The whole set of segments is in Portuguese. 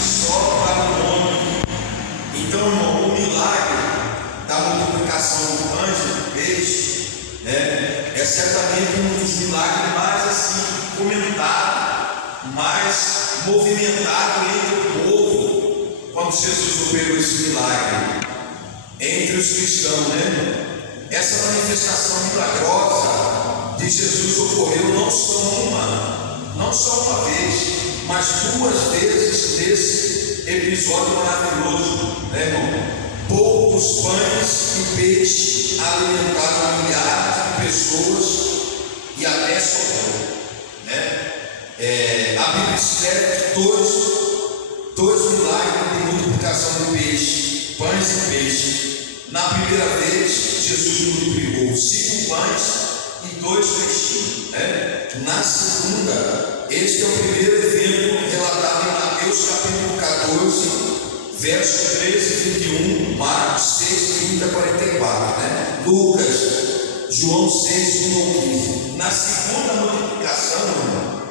só para o homem. Então, irmão, o milagre da multiplicação do pães e do peixe, né, é certamente um dos milagres mais assim comentado, mais movimentado entre o povo, quando Jesus operou esse milagre entre os cristãos, né? Essa manifestação milagrosa de Jesus ocorreu não só uma vez, mas 2 vezes nesse episódio maravilhoso, né, irmão? Poucos pães e peixes alimentaram milhares de pessoas e até sobrou, né? A Bíblia escreve dois milagres de multiplicação de peixe, pães e peixes. Na primeira vez, Jesus multiplicou 5 pães e 2 peixinhos, né? Na segunda, este é o primeiro evento relatado em Mateus capítulo 14, verso 13 e 21, Marcos 6, 30 a 44, né? Lucas, João 6, 1 ao 15. Na segunda multiplicação, irmão,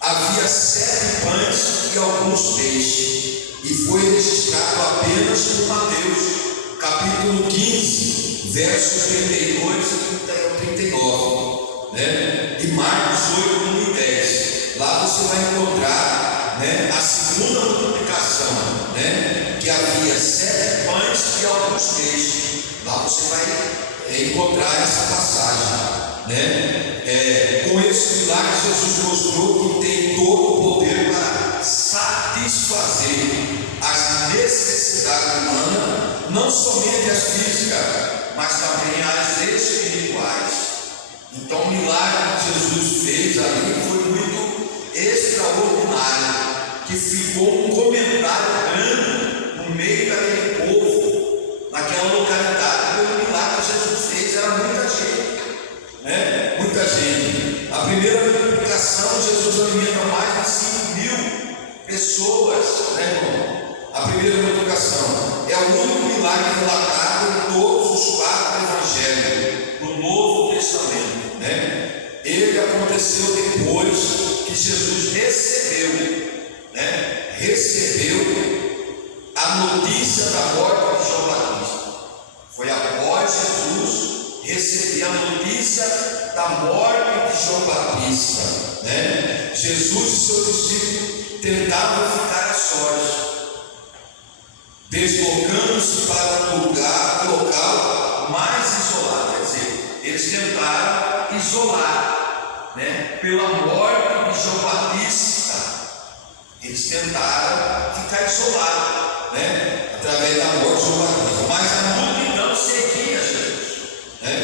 havia 7 pães e alguns peixes, e foi registrado apenas por Mateus capítulo 15, versos 32 e 39, né? E Marcos 8, 1 e 10. Lá você vai encontrar, né, a segunda multiplicação, né, que havia 7 pães e alguns peixes. Lá você vai encontrar essa passagem, né? Com esse milagre, Jesus mostrou que tem todo o poder para satisfazer as necessidades humanas, não somente as físicas, mas também as espirituais. Então, o milagre que Jesus fez ali foi muito extraordinário, que ficou um comentário grande no meio daquele povo, naquela localidade. O milagre que Jesus fez era muita gente, né? Muita gente. A primeira multiplicação, Jesus alimenta mais de 5.000 pessoas, né, irmão? A primeira multiplicação é o único milagre relatado em todos os 4 evangelhos do Novo Testamento, né? Ele aconteceu depois que Jesus recebeu a notícia da morte de João Batista. Foi após Jesus receber a notícia da morte de João Batista, né? Jesus e seus discípulos tentavam ficar a sós, deslocando-se para um local mais isolado. Quer dizer, eles tentaram isolar, né? Pela morte de João Batista, eles tentaram ficar isolados, né? Através da morte de João Batista. Mas a multidão seguia Jesus, né?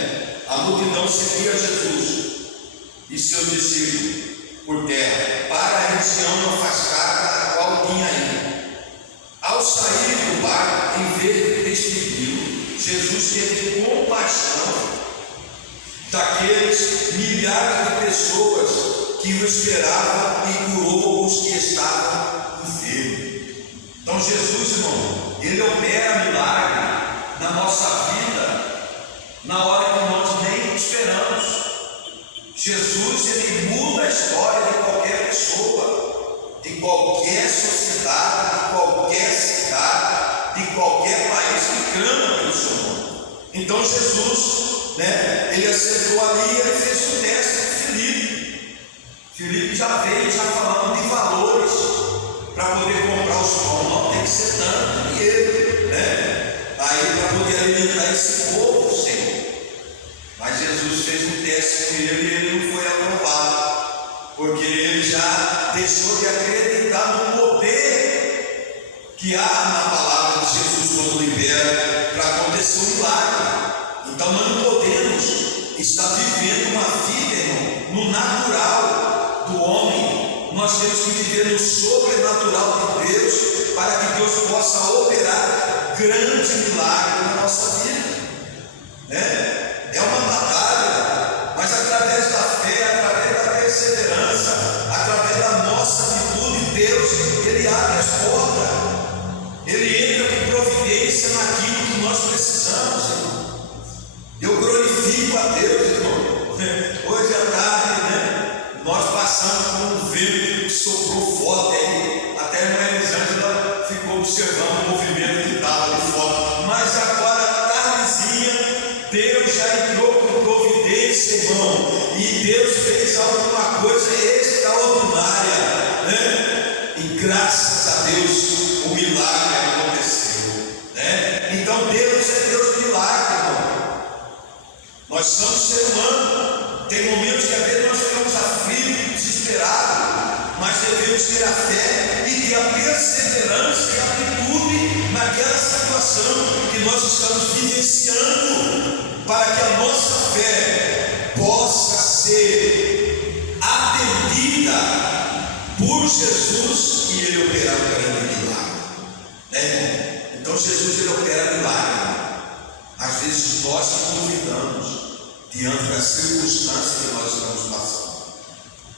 A multidão seguia Jesus e seus discípulos por terra para a região afastada da qual tinha ido. Ao sair do barco, em vez de despedi-lo, Jesus teve compaixão daqueles milhares de pessoas que o esperavam e curou os que estavam enfermos. Então Jesus, irmão, ele opera milagre na nossa vida na hora que nós nem esperamos. Jesus, ele muda a história de qualquer pessoa, de qualquer sociedade, de qualquer cidade, de qualquer país que clama pelo seu nome. Então Jesus, né, ele acertou ali, ele fez o teste de Filipe. Filipe já veio falando de valores para poder comprar os pão. Não tem que ser tanto dinheiro, né? Aí para poder alimentar esse povo, Senhor. Mas Jesus fez um teste com ele e ele não foi aprovado, porque ele já deixou de acreditar no poder que há na palavra de Jesus quando libera para acontecer um milagre. Então nós não podemos estar vivendo uma vida, irmão, no natural do homem. Nós temos que viver no sobrenatural de Deus para que Deus possa operar grande milagre na nossa vida, né? É uma batalha, mas através da fé, através da perseverança, através da nossa atitude, Deus, ele abre as portas, ele entra com providência naquilo que nós precisamos, irmão. Eu glorifico a Deus, irmão. Hoje à tarde, né, nós passamos por um vento que soprou forte aí, até a irmã Elisângela observando o movimento que estava ali fora. Mas agora, a tardezinha, Deus já entrou com providência, irmão. E Deus fez alguma coisa extraordinária, né? E graças a Deus, o milagre aconteceu, né? Então Deus é Deus de milagre, irmão. Nós somos ser humano. Tem momentos que às vezes nós ficamos aflitos, desesperados, mas devemos ter a fé e ter a perseverança e a atitude naquela situação que nós estamos vivenciando, para que a nossa fé possa ser atendida por Jesus e Ele operar um grande milagre, né? Então Jesus, Ele opera milagre. Às vezes nós que duvidamos diante da circunstância que nós estamos passando.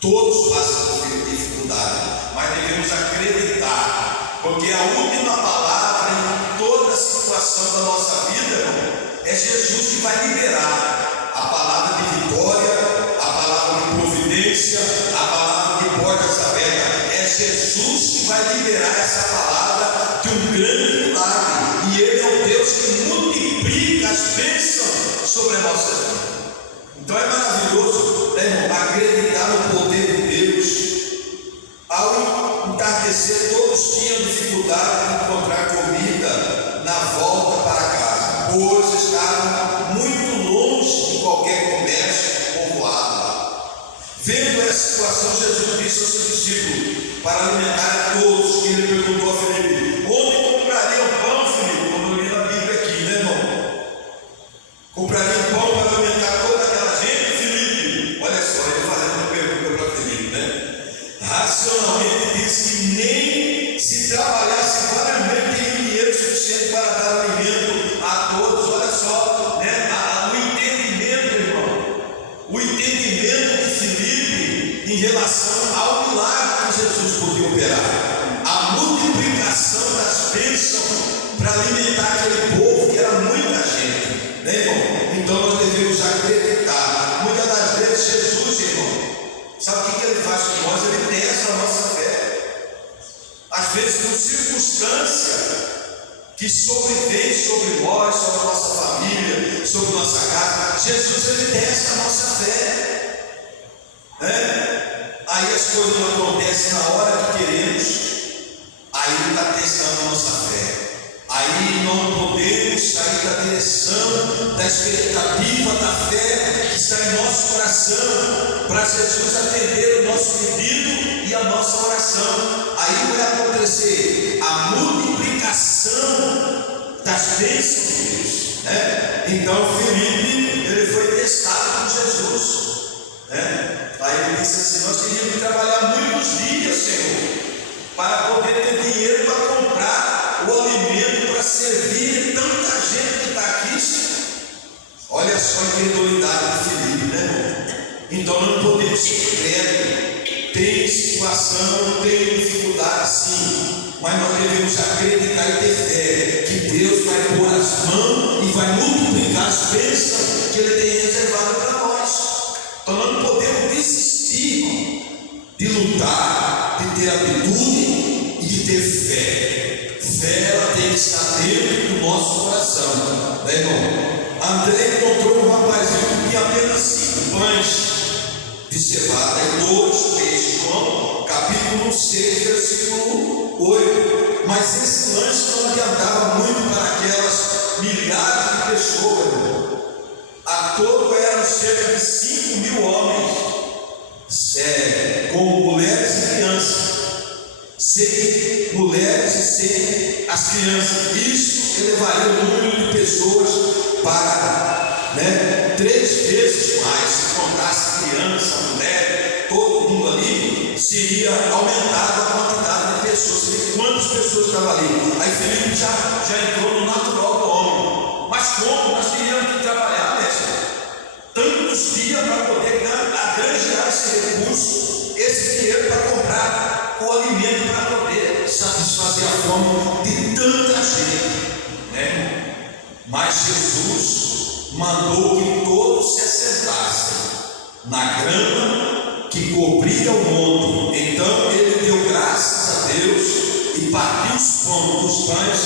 Todos passam por dificuldade, mas devemos acreditar, porque a última palavra em toda a situação da nossa vida, irmão, é Jesus que vai liberar a palavra de vitória, a palavra de providência, a palavra de portas abertas. É Jesus que vai liberar essa palavra de um grande milagre, e Ele é o Deus que multiplica as bênçãos sobre a nossa vida. Então é maravilhoso, né, irmão, acreditar no poder de Deus. Ao entardecer, todos tinham dificuldade de encontrar comida na volta para casa, pois estavam muito longe de qualquer comércio povoado. Vendo essa situação, Jesus disse aos seus discípulos, para alimentar a todos, e Ele perguntou a Filipe: onde comprariam pão, Filipe? Como eu li na Bíblia aqui, né, irmão? Comprariam pão para alimentar toda aquela gente, Filipe? Olha só, ele fazendo uma pergunta para Filipe, né? Racionalmente disse que nem se trabalhasse vários meses teria dinheiro suficiente para dar alimento a todos. Olha só, né? O entendimento, irmão, o entendimento de Filipe em relação ao milagre que Jesus podia operar, a multiplicação das bênçãos para alimentar aquele povo que era muita gente, né, irmão? Então nós devemos acreditar. Muitas das vezes Jesus, irmão, sabe o que Ele faz com nós? Ele testa a nossa fé. Às vezes por circunstância que sobrevém sobre nós, sobre a nossa família, sobre nossa casa, Jesus, Ele testa a nossa fé, né? Aí as coisas não acontecem na hora que queremos, aí Ele está testando a nossa fé. Aí não podemos sair da direção, da expectativa, da fé que está em nosso coração, para Jesus atender o nosso pedido e a nossa oração. Aí vai acontecer a multiplicação das bênçãos de Deus, né? Então Filipe, ele foi testado por Jesus, né? Aí ele disse assim: nós teríamos que trabalhar muitos dias, Senhor, para poder ter dinheiro para comprar o alimento para servir tanta gente que está aqui, Senhor. Olha só a incredulidade de Filipe, né? Então não podemos ser crédulos. Tem situação, tem dificuldade sim, mas nós devemos acreditar e ter fé que Deus vai pôr as mãos e vai multiplicar as bênçãos que Ele tem reservado para nós. Então nós não podemos desistir, irmão, de lutar, de ter atitude e de ter fé. Fé, ela tem que estar dentro do nosso coração, né, irmão? André encontrou um rapazinho que tinha apenas 5 pães de cevada e 2 peixes. João, capítulo 6, versículo 8. Mas esse lanche não adiantava muito para aquelas milhares de pessoas, irmão. A todo eram cerca de 5.000 homens, com mulheres e crianças. Sem mulheres e sem as crianças. Isso elevaria o número de pessoas para, 3 vezes mais. Se contasse criança, mulher, todo mundo ali, seria aumentada a quantidade de pessoas. Quantas pessoas estavam ali? Aí Filipe já entrou no natural do homem. Mas como nós teríamos que trabalhar, mestre? Tantos dias para poder granjear esse recurso, esse dinheiro para comprar o alimento para poder satisfazer a fome de tanta gente, né? Mas Jesus mandou que todos se assentassem na grama que cobria o monte. Então ele deu graças a Deus e partiu os pães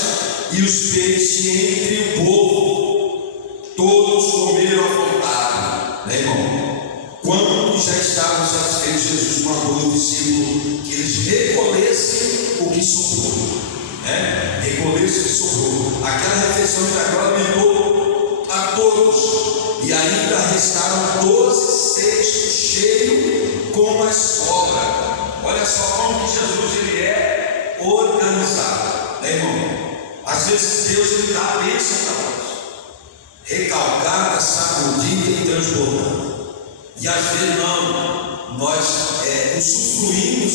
e os peixes entre o povo. Todos comeram à vontade, né, irmão? Quando já estavam satisfeitos, Jesus mandou os discípulos que eles recolhessem o que sobrou, né? Recolhessem o que sobrou. Aquela refeição de agora alimentou a todos, e ainda restaram 12 cestos cheios com a sobra. Olha só como que Jesus ele é organizado, né, irmão? Às vezes Deus ele dá a bênção para nós, recalcada, sacudida e transbordando. E às vezes não, nós usufruímos,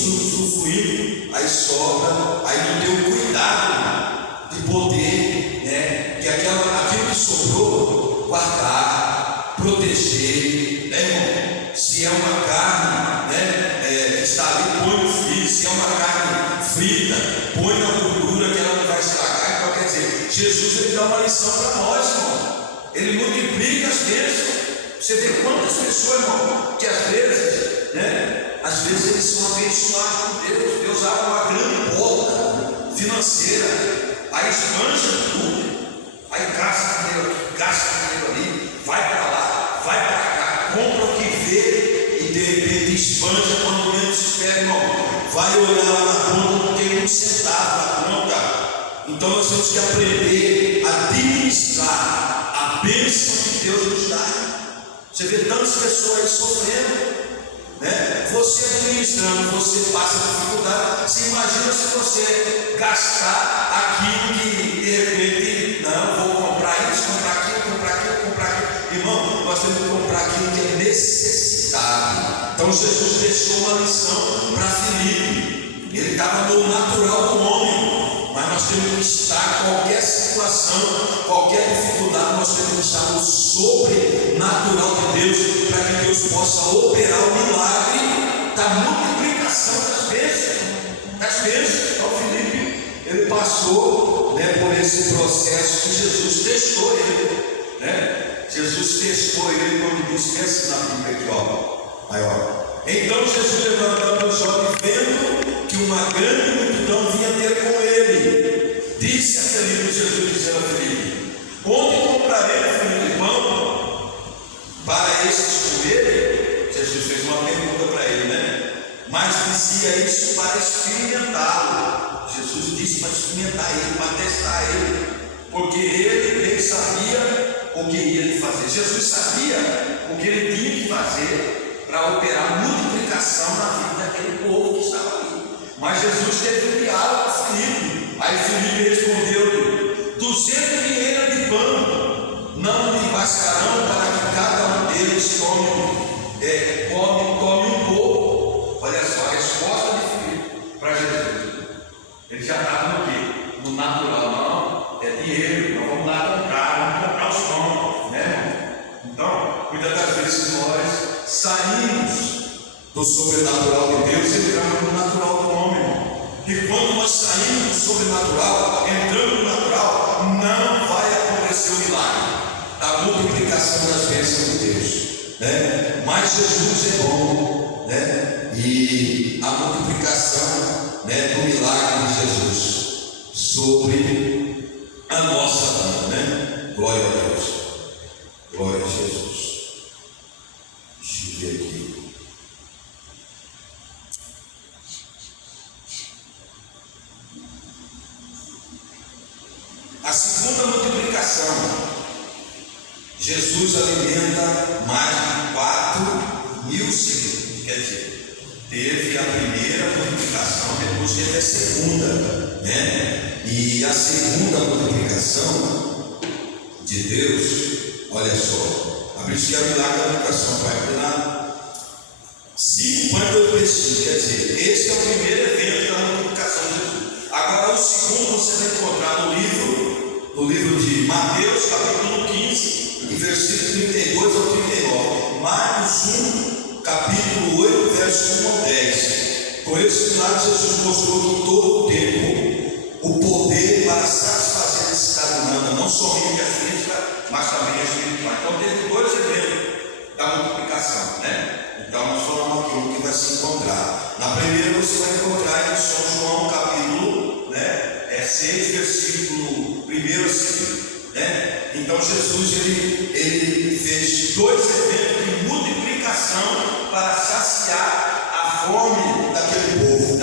aí sobra, aí não tem o cuidado de poder, né, que aquilo que sobrou, guardar, proteger, né, irmão? Se é uma carne, né, que está ali, põe no freezer. Se é uma carne frita, põe na gordura que ela não vai estragar. Então quer dizer, Jesus ele dá uma lição para nós, irmão. Ele multiplica as bênçãos. Você vê quantas pessoas, irmão, que às vezes eles são abençoados por Deus. Deus abre uma grande porta financeira, aí espanja tudo, aí gasta dinheiro ali, vai para lá, vai para cá, compra o que vê e de repente espanja quando menos se espera, irmão. Vai olhar lá na conta, não tem um centavo na conta. Então nós temos que aprender a administrar a bênção que Deus nos dá. Você vê tantas pessoas aí sofrendo, né? Você administrando, você passa dificuldade. Você imagina se você gastar aquilo que de repente, não, vou comprar isso, comprar aquilo. Irmão, nós temos que comprar aquilo que é necessidade. Então Jesus deixou uma lição para Filipe. Ele estava no natural do homem, mas nós temos que estar em qualquer situação, qualquer dificuldade, nós temos que estar no sobrenatural de Deus, para que Deus possa operar o milagre da multiplicação das bênçãos. Então Filipe, ele passou, né, por esse processo que Jesus testou ele, né? Jesus testou ele quando disse, pensa na Bíblia aqui, ó. Aí, ó. Então Jesus, levantando os olhos, vendo que uma grande multidão vinha ter com ele, disse a Filipe, Jesus dizendo a Filipe, onde comprarei, Filipe, pão para estes comerem? Jesus fez uma pergunta para ele, né? Mas dizia isso para experimentá-lo. Jesus disse para experimentar ele, para testar ele, porque ele bem sabia o que ia lhe fazer. Jesus sabia o que ele tinha que fazer para operar multiplicação na vida daquele povo que estava ali. Mas Jesus teve um diálogo com Filipe. Aí Filipe respondeu: 200 dinheiros de pão não lhe bastarão para que cada um deles tome um pouco. Olha só a resposta de Filipe para Jesus. Ele já estava no quê? No natural. Não, é dinheiro, não vamos lá comprar os pão, né? Então, muitas das vezes nós saímos do sobrenatural de Deus e entramos no natural do homem. E quando nós saímos do sobrenatural, entrando no natural, não vai acontecer o milagre da multiplicação das bênçãos de Deus, né? Mas Jesus é bom, né? E a multiplicação, né, do milagre de Jesus sobre a nossa vida, né? Glória a Deus, glória a Jesus. Deixa eu ver aqui. A segunda multiplicação, Jesus alimenta mais de 4.000 seguidores. Quer dizer, teve a primeira multiplicação, depois teve a segunda, né? E a segunda multiplicação de Deus, olha só, por isso que é o milagre da multiplicação, vai lá. 5 pães e 2 peixinhos, quer dizer, esse é o primeiro evento da multiplicação de Jesus. Agora o segundo você vai encontrar no livro de Mateus, capítulo 15, e versículo 32 ao 39. Marcos 1, capítulo 8, verso 1 ao 10. Com esse milagre Jesus mostrou que todo o tempo o poder para satisfazer a necessidade humana, não somente a física, mas também a espiritual. Então teve 2 eventos da multiplicação, né? Então nós falamos aqui o que vai se encontrar. Na primeira você vai encontrar em São João capítulo, né, 6, versículo 1 a seguir. Então Jesus ele fez 2 eventos de multiplicação para saciar a fome daquele povo.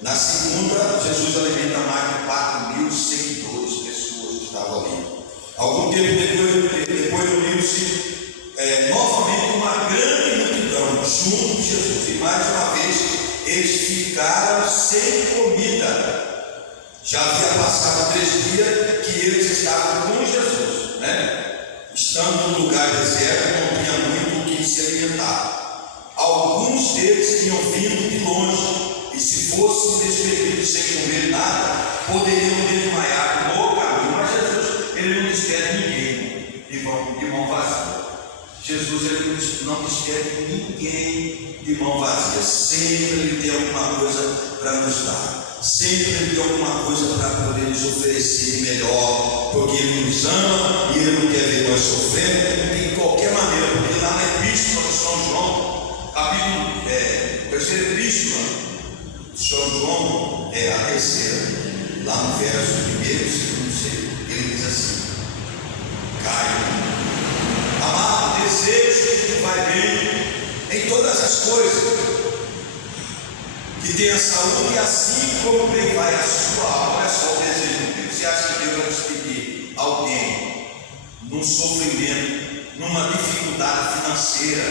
Na segunda, Jesus alimenta mais de 4.000 seguidores, pessoas que estavam ali. Algum tempo depois reuniu-se novamente uma grande multidão junto de Jesus, e mais uma vez eles ficaram sem comida. Já havia passado 3 dias que eles estavam com Jesus, estando num lugar deserto, não tinha muito o que se alimentar. Alguns deles tinham vindo de longe, e se fossem despedidos sem comer nada, poderiam desmaiar no caminho. Mas Jesus, ele não despede ninguém de mão vazia. Jesus, ele não despede ninguém de mão vazia. Sempre ele tem alguma coisa para nos dar. Sempre ele tem alguma coisa para poder nos oferecer de melhor, porque ele nos ama e ele não quer ver nós sofrendo de qualquer maneira. Porque lá na Epístola de São João, capítulo, terceira Epístola de São João, a terceira, lá no verso 1, 2, ele diz assim: Caio, amado, desejo que tu vai bem em todas as coisas, que tenha saúde, assim como bem vai a sua alma. Olha só o desejo de Deus. Você acha que Deus vai despedir alguém num sofrimento, numa dificuldade financeira,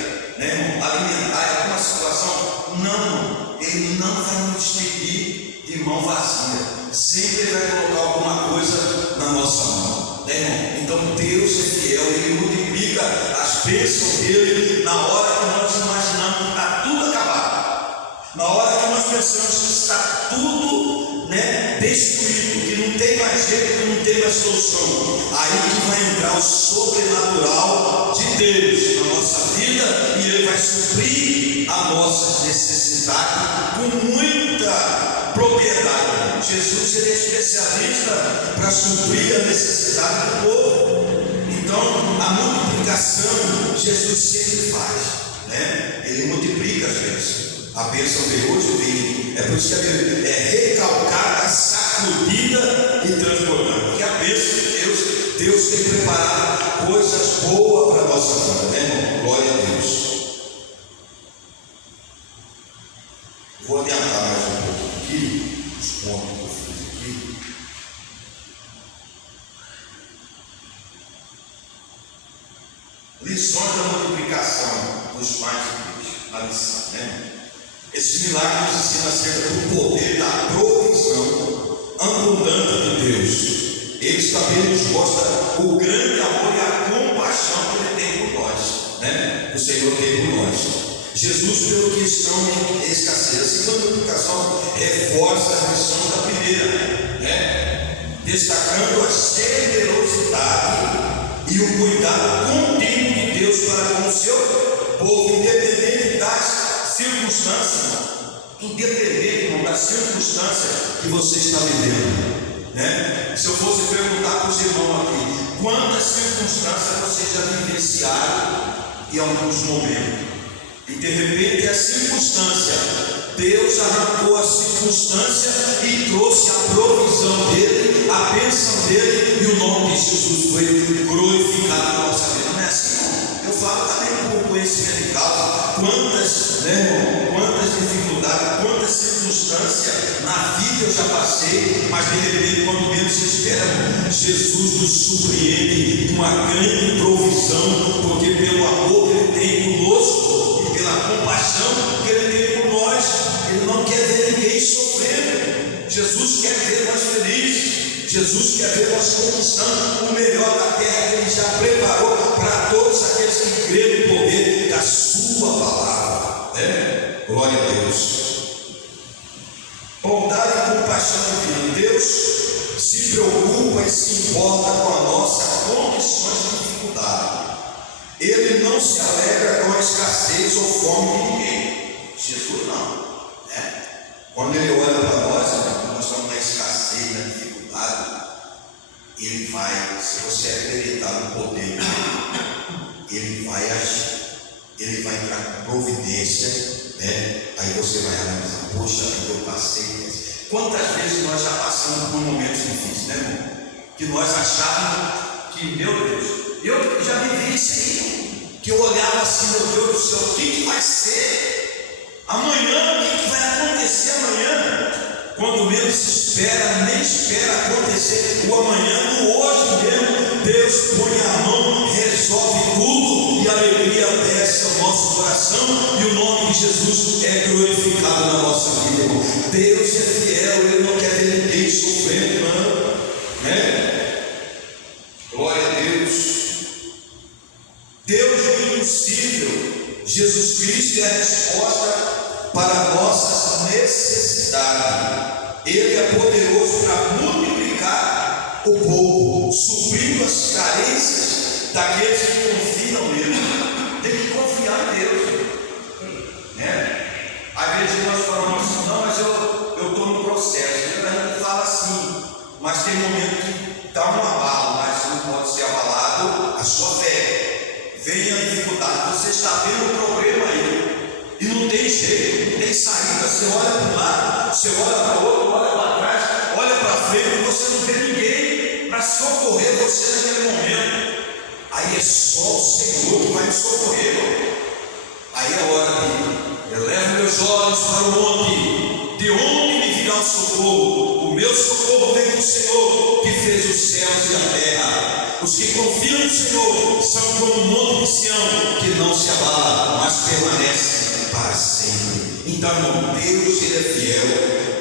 alimentar, em alguma situação? Não, ele não vai nos despedir de mão vazia. Sempre ele vai colocar alguma coisa na nossa mão, Então Deus é fiel, ele multiplica as bênçãos dele na hora que nós imaginamos que está tudo acabado. Na hora que nós pensamos que está tudo destruído, que não tem mais jeito, que não tem mais solução, aí que vai entrar o sobrenatural de Deus na nossa vida, e ele vai suprir a nossa necessidade com muita propriedade. Jesus, ele é especialista para suprir a necessidade do povo. Então a multiplicação Jesus sempre faz, ele multiplica as bênçãos. A bênção de hoje vem, por isso que a Bíblia é recalcada, sacudida e transbordante. Porque a bênção de Deus tem preparado coisas boas para a nossa vida, irmão? Glória a Deus. Vou adiantar mais um pouco aqui, os pontos que eu fiz aqui. Lições da multiplicação dos pais de Deus, na lição, Esse milagre nos ensina acerca do poder da provisão abundante de Deus. Ele também nos mostra o grande amor e a compaixão que ele tem por nós, O Senhor tem por nós. Jesus, pelo que estão em escassez. A segunda multiplicação reforça a missão da primeira, destacando a generosidade e o cuidado contínuo de Deus para com o seu povo, independente das circunstâncias, independente, irmão, da circunstância que você está vivendo, Se eu fosse perguntar para os irmãos aqui, quantas circunstâncias vocês já vivenciaram em alguns momentos, e de repente a circunstância, Deus arrancou a circunstância e trouxe a provisão dele, a bênção dele, e o nome de Jesus foi glorificado na nossa vida. Não é assim, não? Eu falo também por conhecimento de causa. Quantas dificuldades, quantas circunstâncias na vida eu já passei, mas de repente, quando menos se espera, Jesus nos surpreende com uma grande provisão, porque pelo amor que ele tem conosco e pela compaixão que ele tem por nós, ele não quer ver ninguém sofrendo. Jesus quer ver nós felizes. Jesus quer ver nós conquistando o melhor da terra que ele já preparou para todos aqueles que creem no poder da sua palavra. Glória a Deus. Bondade e compaixão divina. Deus se preocupa e se importa com as nossas condições de dificuldade. Ele não se alegra com a escassez ou fome de ninguém. Jesus não. Quando ele olha para nós estamos na escassez, na dificuldade, ele vai, se você acreditar no poder dele, ele vai agir, ele vai entrar com providência, Aí você vai analisar, poxa, eu passei, Quantas vezes nós já passamos por momentos difíceis, né, irmão? Que nós achávamos que, meu Deus, eu já vivi isso aí, que eu olhava assim, meu Deus do céu, o que vai ser amanhã? O que vai acontecer amanhã? Quando menos se espera, nem espera acontecer o amanhã, no hoje mesmo, Deus põe a mão, resolve tudo e a alegria desce ao nosso coração e o nome de Jesus é glorificado na nossa vida, irmão. Deus é fiel, Ele não quer ver ninguém sofrendo, não, né? Glória a Deus. Deus do impossível, Jesus Cristo é a resposta para nossas necessidades. Ele é poderoso para multiplicar o povo, suprindo as carências daqueles que confiam nele. Tem que confiar em Deus, né? Às vezes nós falamos assim, não, mas eu estou no processo. A gente fala assim, mas tem momento que dá um abalo, mas não pode ser abalado a sua fé. Vem a dificuldade, você está vendo o problema aí. E não tem jeito, não tem saída. Você olha para um lado, você olha para o outro, olha para trás, olha para frente e você não vê ninguém para socorrer você naquele momento. Aí é só o Senhor que vai me socorrer. Aí é hora de elevo meus olhos para o monte, de onde me virá o socorro? O meu socorro vem do Senhor, que fez os céus e a terra. Os que confiam no Senhor são como o monte de Sião, que não se abala, mas permanece para sempre. Então, irmão, Deus, Ele é fiel,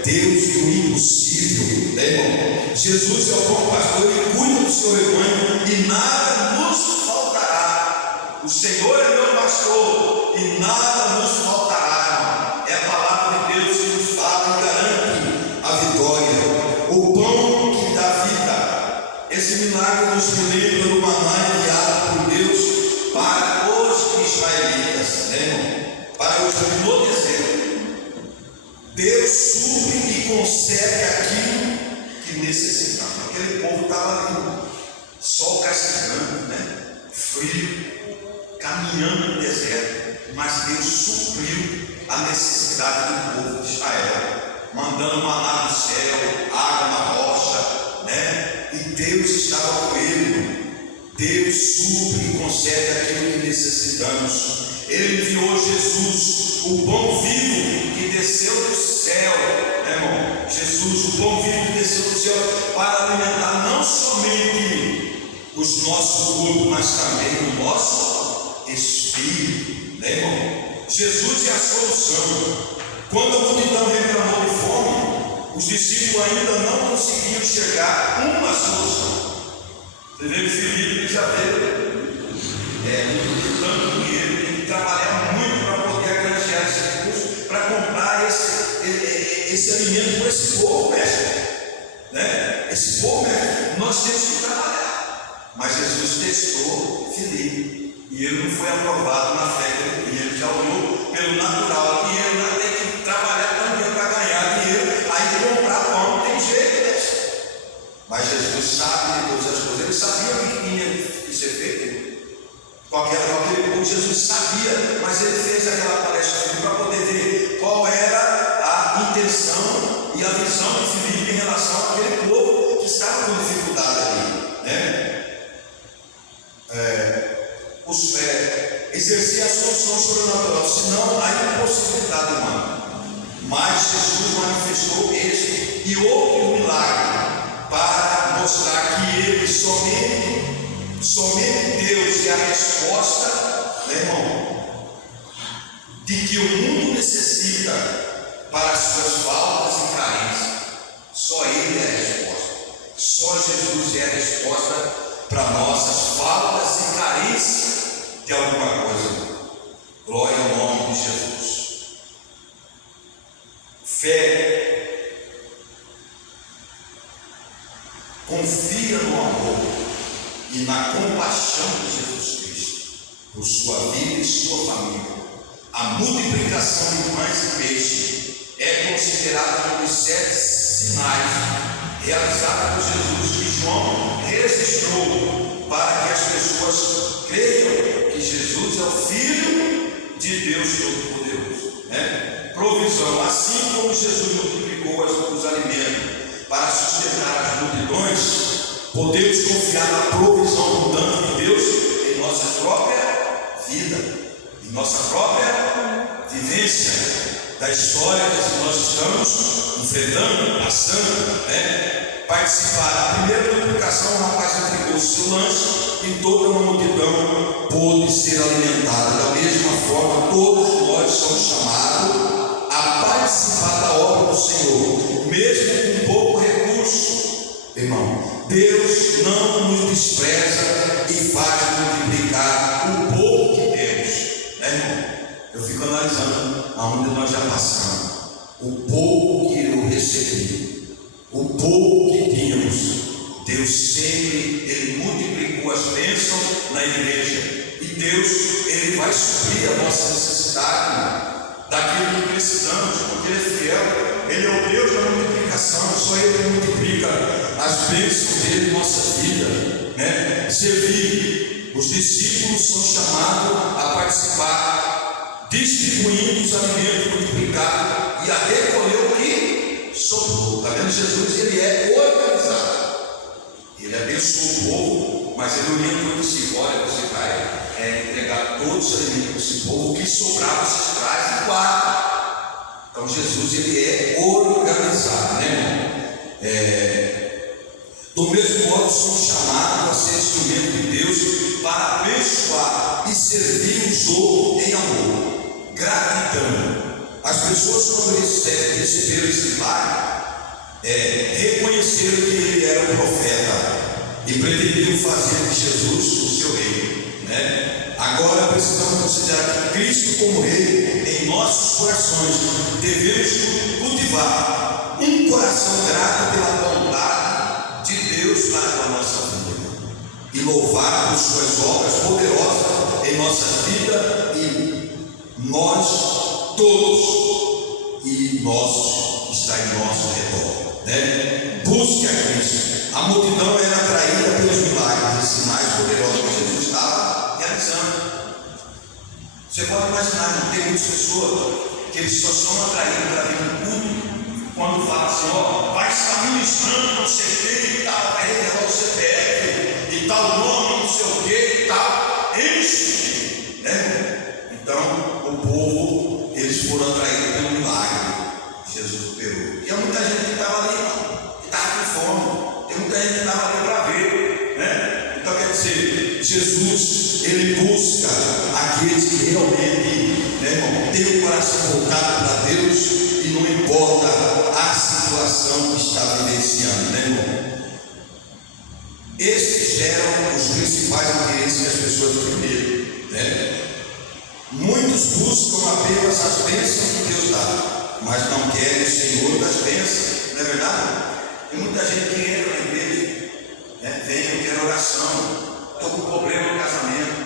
Deus do impossível, né, irmão? Jesus é o bom pastor, Ele cuida do seu rebanho e nada nos faltará. O Senhor é meu pastor e nada nos faltará, irmão. É a palavra de Deus que nos fala e garante a vitória. O pão que dá vida. Esse milagre nos lembra do maná enviado por Deus para os israelitas, né, irmão? Para os no deserto. Deus supre e concede aquilo que necessitava. Aquele povo estava ali, sol castigando, né? Frio, caminhando no deserto, mas Deus supriu a necessidade do povo de Israel, mandando maná do céu, água na rocha, né? E Deus estava com ele. Deus supre e concede aquilo que necessitamos. Ele enviou Jesus, o pão vivo que desceu do céu, né, irmão? Jesus, o pão vivo que desceu do céu, para alimentar não somente os nossos corpos, mas também o nosso espírito, né, irmão? Jesus é a solução. Quando a multidão reclamou de fome, os discípulos ainda não conseguiam enxergar uma solução. Você vê que Filipe já veio, tanto dinheiro, tem que trabalhar muito para poder agranjear esse recurso, para comprar esse alimento para esse povo, mestre, né? Esse povo, mestre, nós temos que trabalhar. Mas Jesus testou Filipe e ele não foi aprovado na fé que ele tinha. Ele já olhou pelo natural e ele não tem que trabalhar também para ganhar dinheiro, aí comprar pão não tem jeito, mestre. Mas Jesus sabe de todas as coisas, ele sabia o que tinha que ser feito. Com aquele povo, Jesus sabia, mas ele fez aquela palestra para poder ver qual era a intenção e a visão de Filipe em relação àquele povo que estava com dificuldade ali, né? Exercer a solução sobrenatural, senão a impossibilidade humana. Mas Jesus manifestou este e outro milagre para mostrar que ele somente Deus é a resposta, né, irmão, de que o mundo necessita para as suas faltas e carências. Só Ele é a resposta. Só Jesus é a resposta para nossas faltas e carências de alguma coisa. Glória ao nome de Jesus. Fé. Confia no amor e na compaixão de Jesus Cristo por sua vida e sua família. A multiplicação de pães e peixes é considerada um dos 7 sinais realizados por Jesus que João registrou para que as pessoas creiam que Jesus é o Filho de Deus Todo-Poderoso, né? Provisão, assim como Jesus multiplicou os alimentos para sustentar as multidões, podemos confiar na provisão abundante de Deus em nossa própria vida, em nossa própria vivência, da história que nós estamos enfrentando, passando, participar da primeira multiplicação. O rapaz entregou o seu lanche e toda uma multidão pôde ser alimentada. Da mesma forma, todos nós somos chamados a participar da obra do Senhor, mesmo com pouco recurso. Irmão, Deus não nos despreza e faz multiplicar o pouco que temos, irmão? Eu fico analisando aonde nós já passamos, o pouco que eu recebi, o pouco que tínhamos. Deus sempre, Ele multiplicou as bênçãos na igreja, e Deus, Ele vai suprir a nossa necessidade daquilo que precisamos, porque Ele é fiel. Ele é o Deus da multiplicação. Só Ele que multiplica as bênçãos dele em nossa vida, Servir. Os discípulos são chamados a participar, distribuindo os alimentos multiplicados e a recolher o que sobrou. Está vendo? Jesus, Ele é organizado. Ele abençoa o povo, mas Ele orienta o discípulo: olha, você vai entregar todos os alimentos para esse povo, o que sobrar você traz e guarda. Então Jesus, Ele é organizado, Do mesmo modo, somos chamados a ser instrumento de Deus para abençoar e servir os outros em amor, gratidão. As pessoas, quando receberam esse milagre, reconheceram que Ele era um profeta e pretendiam fazer de Jesus o seu rei, Agora precisamos considerar que Cristo, como rei, em nossos corações, devemos cultivar um coração grato pela bondade de Deus para a nossa vida e louvar por suas obras poderosas em nossa vida, e nós todos e nossos que está em nosso redor, Busque a Cristo. A multidão era atraída pelos milagres e sinais poderosos que Jesus estava realizando. Você pode imaginar, não tem muitas pessoas que eles só são atraídos para vir no culto quando fala assim: vai estar ministrando, não sei o que e tal, vai revelar o CPF e tal nome, não sei o que e tal, enche, Então, o povo, eles foram atraídos pelo milagre que Jesus operou. E há muita gente que estava ali, que estava com fome, tem muita gente que estava ali para ver, Então, quer dizer, Jesus, Ele busca aqueles que realmente, têm o coração voltado para Deus e não importa a situação que está vivenciando, irmão? Esses geram os principais interesses que as pessoas primeiro, Muitos buscam apenas as bênçãos que Deus dá, mas não querem o Senhor das bênçãos, não é verdade? Tem muita gente que entra na igreja, vem, eu quero oração, estou com problema no casamento,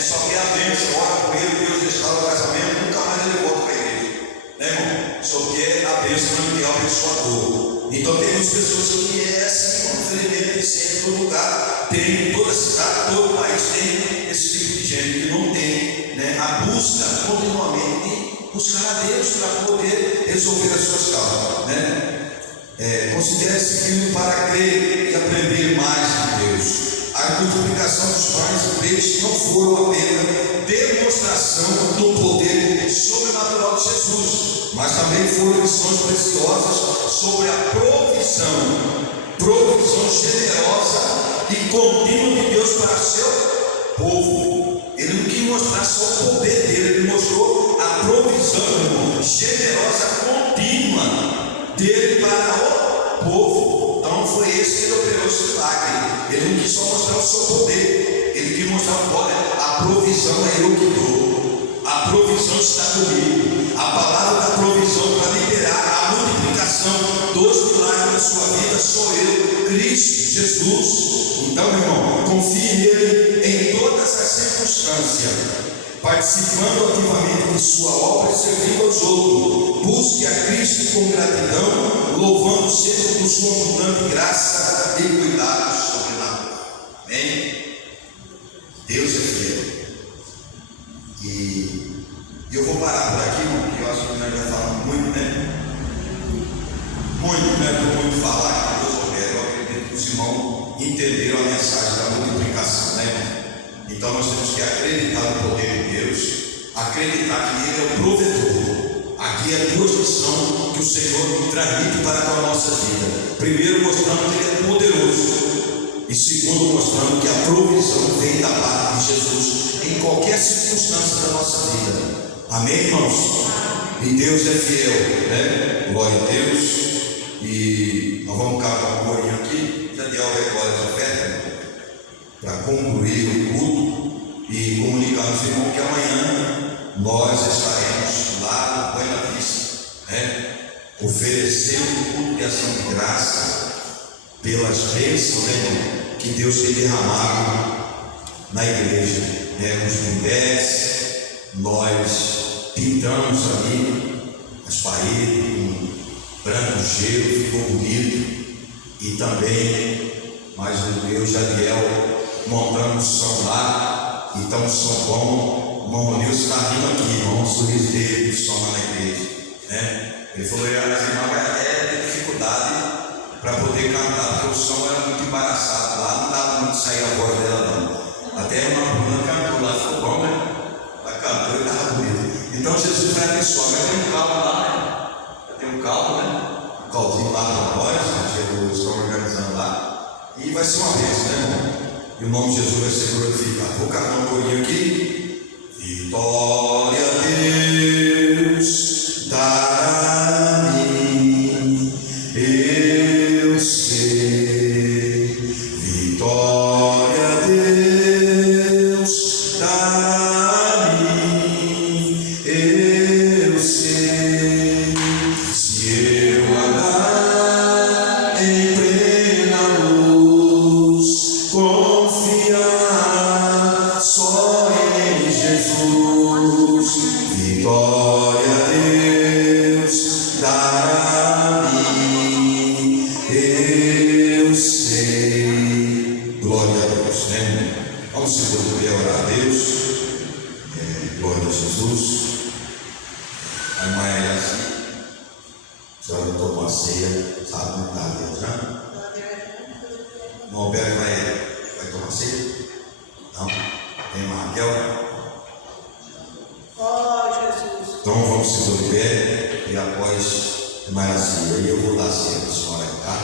só quer a bênção, ora por ele, Deus restaura o casamento, nunca mais ele volta para a igreja, irmão? Só quer a bênção, não quer o abençoador. Então tem muitas pessoas que é assim, infelizmente, em todo lugar, tem, toda cidade, todo país tem esse tipo de gente que não tem, a busca continuamente de buscar a Deus para poder resolver as suas causas, Considere seguindo para crer e aprender mais de Deus. A multiplicação dos pães e peixes não foram apenas demonstração do poder sobrenatural de Jesus, mas também foram lições preciosas sobre a provisão generosa e contínua de Deus para seu povo. Ele não quis mostrar só o poder dele, ele mostrou a provisão generosa contínua dele para o povo. Então foi esse que ele operou esse milagre. Ele não quis só mostrar o seu poder, ele quis mostrar o poder. A provisão é eu que dou, a provisão está comigo. A palavra da provisão para liberar a multiplicação dos milagres na sua vida sou eu, Cristo Jesus. Então, meu irmão, confie nele em todas as circunstâncias, participando ativamente de sua obra e servindo aos outros. Busque a Cristo com gratidão, louvando sempre por sua abundante graça e cuidado sobrenatural. Amém? Deus é fiel. E eu vou parar por aqui, porque eu acho que nós já falamos muito, Muito, muito falar. entenderam a mensagem da multiplicação, né, irmão? Então nós temos que acreditar no poder de Deus, acreditar que Ele é o provedor. Aqui é duas lições que o Senhor transmite para a nossa vida. Primeiro, mostrando que Ele é poderoso, e segundo, mostrando que a provisão vem da parte de Jesus em qualquer circunstância da nossa vida. Amém, irmãos? E Deus é fiel, né? Glória a Deus. E nós vamos cantar um corinho aqui. Daniel recolhe a oferta para concluir o culto e comunicar aos irmãos que amanhã nós estaremos lá no Buena Vista, né? Oferecendo o culto de ação de graça pelas bênçãos, né, que Deus tem derramado na igreja, né? Os mulheres, nós pintamos ali as paredes com branco gelo, ficou bonito. E também, mais do que eu, Jadiel, montamos o som lá, então o som bom. O irmão Nilson está vindo aqui, irmão, o sorriso dele, o som lá na igreja, né? Ele falou que as irmãs vai até ter dificuldade para poder cantar, porque o som era muito embaraçado lá, não dava muito sair a voz dela não. Até a irmã Bruna cantou lá, ficou bom, né? Ela cantou e estava bonito. Então Jesus vai abençoar, vai ter um caldo lá, né? Vai ter um caldo, né? Um caldinho lá para nós, Jesus está organizando lá. E vai ser uma bênção, né, irmão? E o nome de Jesus vai ser glorificado. Vou cantar um pouquinho aqui. Vitória a Deus dará a mim, eu sei. Vitória a Deus dará a mim, eu sei. Se eu andar em plena luz, confiar só em Jesus, vitória a Deus dará a mim, eu sei. Glória a Deus, né? Vamos se poder orar a Deus. Glória a Jesus. A irmã é assim. A senhora tomou a ceia, sabe, não está Deus, né? O Alberto vai tomar ceia? Não? Tem uma Raquel? Jesus. Então vamos se pôr de pé e após mais assim, aí eu vou dar a ceia para a senhora, tá?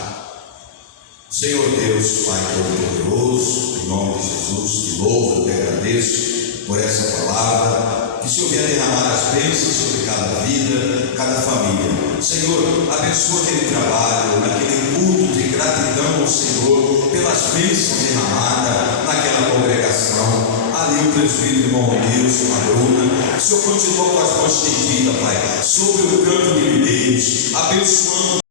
Senhor Deus, Pai Todo-Poderoso, em nome de Jesus, te louvo, eu te agradeço por essa palavra, que o Senhor venha derramar as bênçãos sobre cada vida, cada família. Senhor, abençoa aquele trabalho, naquele culto de gratidão ao Senhor, pelas bênçãos derramadas naquela congregação. Ali o presbítero, irmão Nilson, a Bruna, o Senhor continua com as mãos estendidas, Pai, sobre o canto de mineiros, abençoando